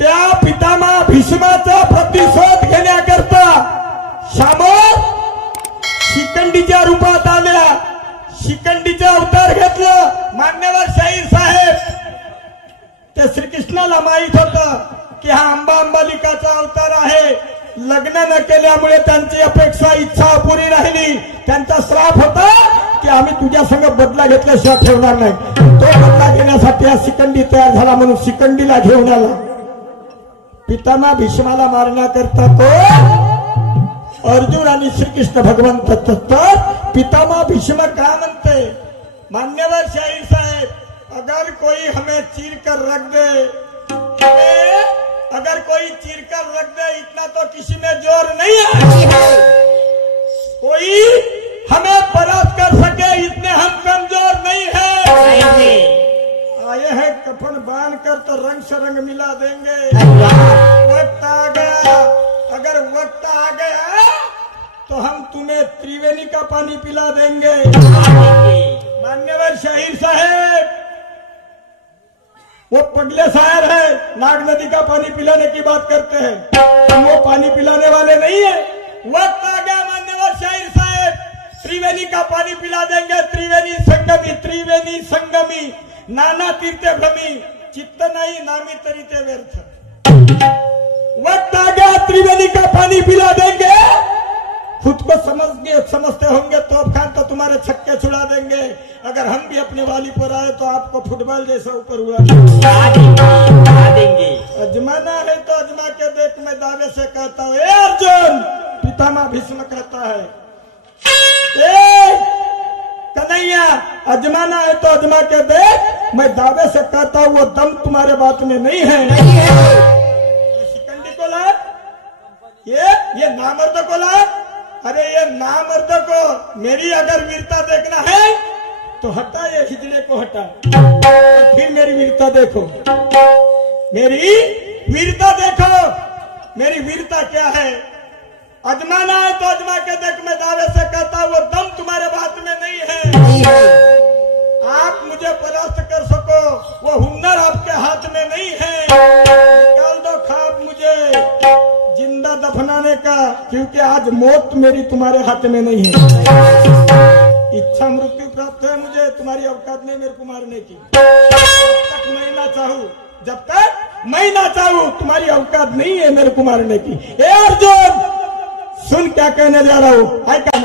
त्या पितामह भीष्माचा प्रतिशोध घेण्याकरता शामर शिखंडीच्या रूपात आल्या, शिखंडीचे अवतार घेतलं। मान्यवर शाहीर साहेब, ते श्रीकृष्णाला माहित होतं की हा अंबालिकाचा अवतार आहे। लग्न न केल्यामुळे त्यांची अपेक्षा इच्छा अपुरी राहिली। त्यांचा श्राप होता की आम्ही तुझ्या संग बदला घेतल्याशिवाय ठेवणार नाही। तो बदला घेण्यासाठी हा शिखंडी तयार झाला, म्हणून शिखंडीला घेऊन आला। पितामह भीष्माला मारण्याकरता तो अर्जुन आणि श्रीकृष्ण भगवंत। तर पितामह भीष्म का म्हणते? मान्यवर शाहीर साहेब, अगर कोई हमें चीर कर रख दे, अगर कोई चीर कर रख दे, इतना तो किसी में जोर नहीं है। कोई हमें परास्त कर सके, इतने हम कमजोर नहीं है। आए हैं कफन बांध कर तो रंग से रंग मिला देंगे। वक्त आ गया, अगर वक्त आ गया तो हम तुम्हें त्रिवेणी का पानी पिला देंगे। मान्यवर शाहीर साहेब, वो पगले शायर है, नाग नदी का पानी पिलाने की बात करते हैं, हम वो पानी पिलाने वाले नहीं है। वक्त आ गया मान्यवर शाहीर साहेब, त्रिवेणी का पानी पिला देंगे। त्रिवेणी संगमी, त्रिवेणी संगमी, नाना तीर्थे भ्रमी, चित्त नहीं नामी तरीते व्यर्थ। वक्त आ गया, त्रिवेणी का पानी पिला देंगे। खुद को समझते होंगे तोप खान तो तुम्हारे छक्के छुड़ा देंगे। अगर हम भी अपनी वाली पर आए तो आपको फुटबॉल जैसा ऊपर उड़ा देंगे। अजमाना है तो अजमा के देख, मैं दावे से कहता हूँ। ए अर्जुन, पितामह भीष्म कहता है, ए कन्हैया, अजमाना है तो अजमा के देख, मैं दावे से कहता हूँ वो दम तुम्हारे बात में नहीं है। ये शिकंडी को ला, ये नामर्द को ला। अरे ये नामर्द को मेरी अगर वीरता देखना है तो हटा, ये हिजड़े को हटा, और फिर मेरी वीरता देखो। मेरी वीरता देखो, मेरी वीरता क्या है। अजमाना है तो अजमा के देख, मैं दावे से कहता हूँ वो दम तुम्हारे बात में नहीं है। आप मुझे परास्त कर सको, वो हुनर आपके हाथ में नहीं है। निकाल दो ख्वाब मुझे जिंदा दफनाने का, क्योंकि आज मौत मेरी तुम्हारे हाथ में नहीं है। इच्छा मृत्यु प्राप्त है मुझे, तुम्हारी औकात नहीं मेरे को मारने की। जब तक मैं ना चाहूं, जब तक मैं ना चाहूं, तुम्हारी औकात नहीं है मेरे को मारने की। ए अर्जुन, सुन क्या कहने जा रहा हूं। है क्या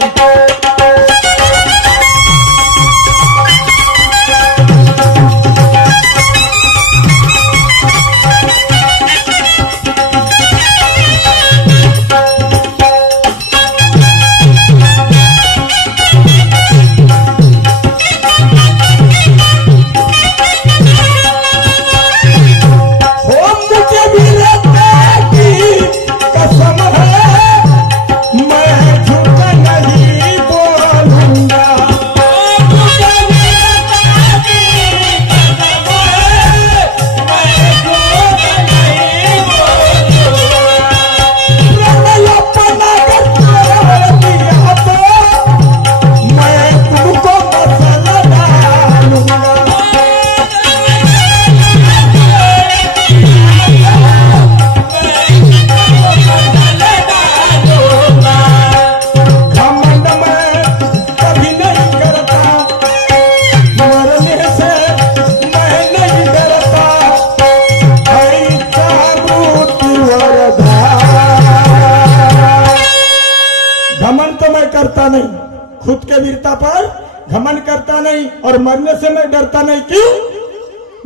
खुद के वीरता पर घमंड करता नहीं और मरने से मैं डरता नहीं। क्यों?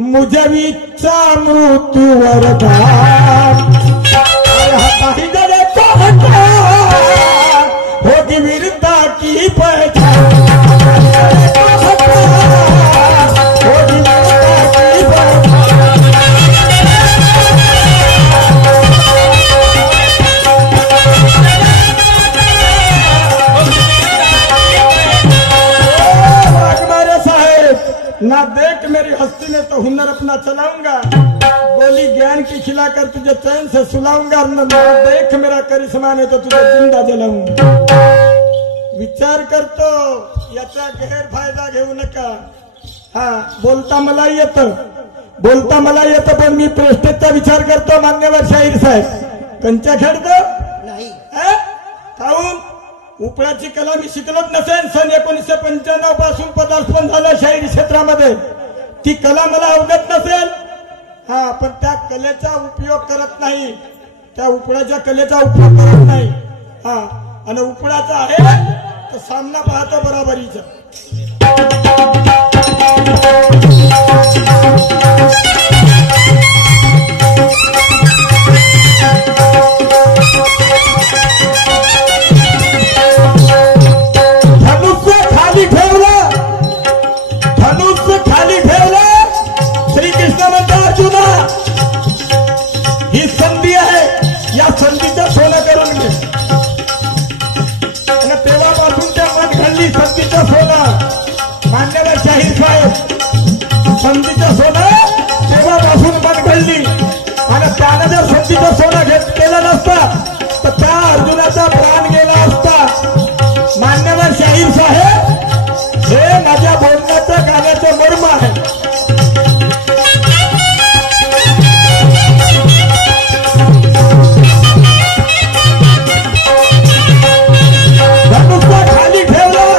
मुझे भी इच्छा मृत्यु वरदान होगी वीरता की पहचान। होगी वीरता की पहचान। ना देख मेरी हस्ती में तो हुनर अपना चलाऊंगा, गोली ज्ञान की खिलाकर तुझे चैन से सुलाऊंगा। ना देख मेरा करिश्मा ने तो तुझे जिंदा जलाऊंगा। विचार करतो याचा गैरफायदा घेऊ नका। हा बोलता मला येतं पण मी प्रेस्टेजचा विचार करतो मान्यवर शाहीर साहेब. कंच्या खेळतो नाही. काहून उपळाची कला मी शिकलोच नसेल. सन 1995 पासून पदार्पण झालं शाहीर क्षेत्रामध्ये. ती कला मला अवगत नसेल. हा पण त्या कलेचा उपयोग करत नाही. त्या उपळाच्या कलेचा उपयोग करत नाही. हा आणि उपळाचा आहे तर सामना पाहतो बराबरीचा. श्रीकृष्ण म्हणतो अर्जुना ही संधी आहे, या संधीचं सोनं करून घे. आणि तेव्हापासून त्या मन घडली संधीचं सोनं. मान्यवर शाहीर साहेब संधीचं सोनं तेव्हापासून मन घडली. आणि त्यानं जर संधीचं सोनं केलं नसतं तर त्या अर्जुनाचा प्राण गेला असता. मान्यवर शाहीर साहेब हे माझ्या बोलण्याचं गाण्याचं मर्म आहे. धनुष्य खाली ठेवलं,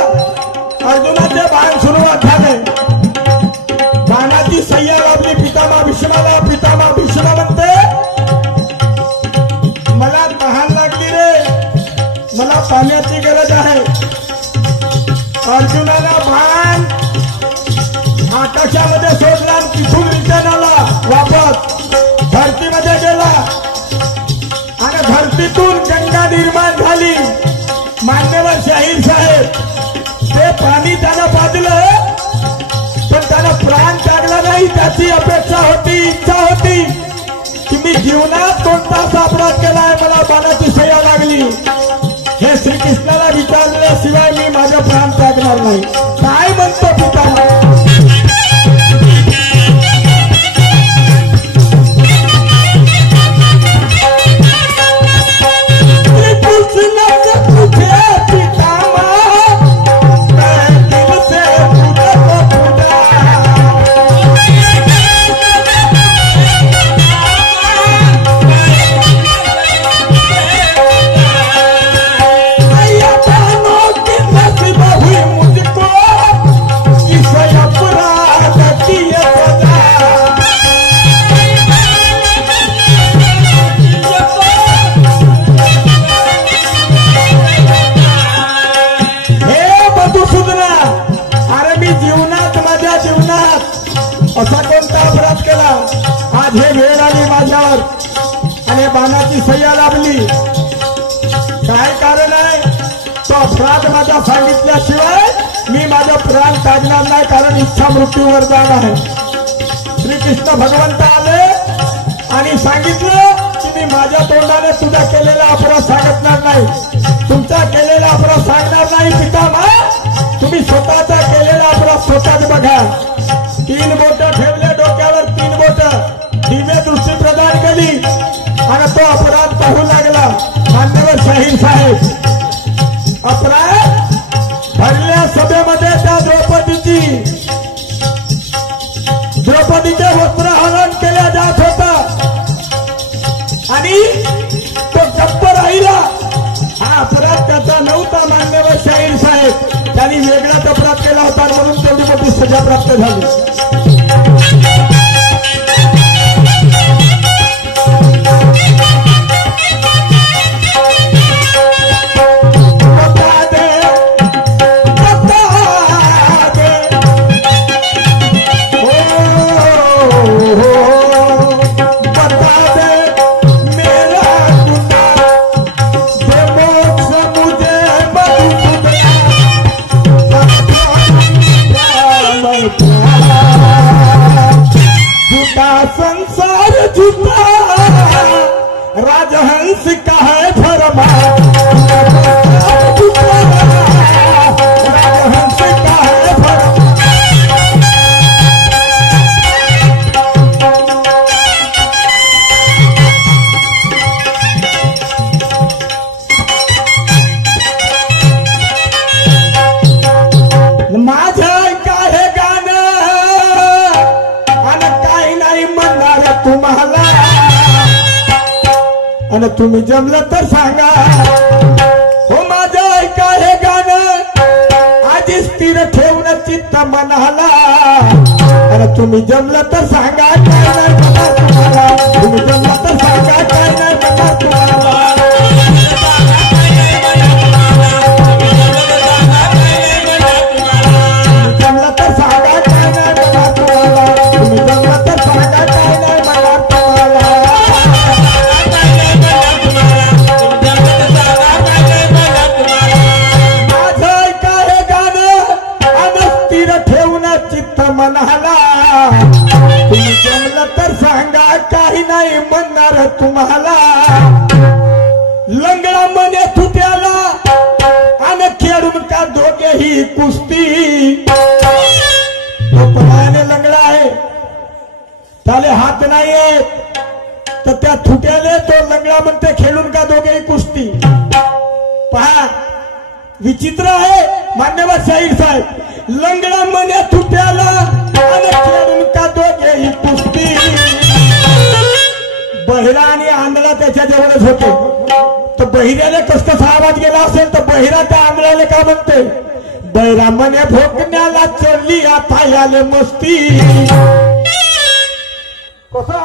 अर्जुनाचे बाण सुरुवात झाले. बाणाची सय्या लाभली पितामह भीष्माला. पितामह भीष्म म्हणते मला तहान लागली रे, मला पाण्याची गरज आहे. अर्जुनाला बाण आकाशामध्ये सोडला, तिथून रिटर्न आला वापस धरतीमध्ये गेला आणि धरतीतून गंगा निर्माण झाली. मान्यवर शाहीर साहेब ते पाणी त्यानं पाजलं पण त्यानं प्राण टाकला नाही. त्याची अपेक्षा होती, इच्छा होती की मी जीवनात कोणता अपराध केलाय, मला बाणाची सय्या लागली. हे श्रीकृष्णाला विचारल्याशिवाय मी माझा प्राण त्यागणार नाही. काय म्हणतो पितामह? असा कोणता अपराध केला? आज हे वेळ आली माझ्यावर आणि बाणाची सय्या लाभली. काय कारण आहे? तो अपराध माझा सांगितल्याशिवाय मी माझा प्राण काढणार नाही, कारण इच्छा मृत्यूवर जाण आहे. श्रीकृष्ण भगवंत आले आणि सांगितलं की मी माझ्या तोंडाने तुझा केलेला अपराध सांगणार नाही, तुमचा केलेला अपराध सांगणार नाही. पितामह तुम्ही स्वतःचा केलेला अपराध स्वतःच बघा. 3 बोटं ठेवले डोक्यावर, 3 बोटं दिव्य दृष्टी प्रदान केली आणि तो अपराध पाहू लागला. मान्यवर शाहीर साहेब अपराध भरल्या सभेमध्ये त्या द्रौपदीचे वस्त्र हरण केल्या जात होता आणि तो गप्प राहिला. हा अपराध त्याचा नव्हता. मान्यवर शाहीर साहेब त्यांनी वेगळाच अपराध केला होता म्हणून तेवढी मोठी सजा प्राप्त झाली. संसार झूठा राजहंस का है भरमा, राजहंस का है भरमा. माझं काय गाणं आणि तुम्ही जमलं तर सांगा हो माझं ऐका हे गाणं आधी स्थिर ठेवून चित्त मनाला आणि तुम्ही जमलं तर सांगा काय नाही म्हणणार तुम्हाला तुम्ही जमलं तर सांगा काय नाही म्हणणार तुम्हाला जमलं तर सांगा काय नाही म्हणणार तुम्हाला तुम्ही जमलं तर सांगा काय नाही म्हणणार तुम्हाला मनाला तुम्ही जमलं तर सांगा काही नाही म्हणणार तुम्हाला लंगडा मने थुट्याला आणि खेळून का दोघेही कुस्ती तो पळाने लंगडा आहे त्याले हात नाही आहे तर त्या थुट्याले तो लंगडा म्हणते खेळून का दोघेही कुस्ती पहा विचित्र आहे मान्यवर शाहीर साहेब लंगडा मने थुट्याला आणि खेळून का दोघेही कुस्ती बहिरा आणि आंधळा त्याच्या जवळच होते तर बहिऱ्याला कसा आवाज गेला असेल तर बहिरा त्या आंधळ्याला का म्हणते बहिरा मने भोकण्याला चढली आता याले मस्ती कसा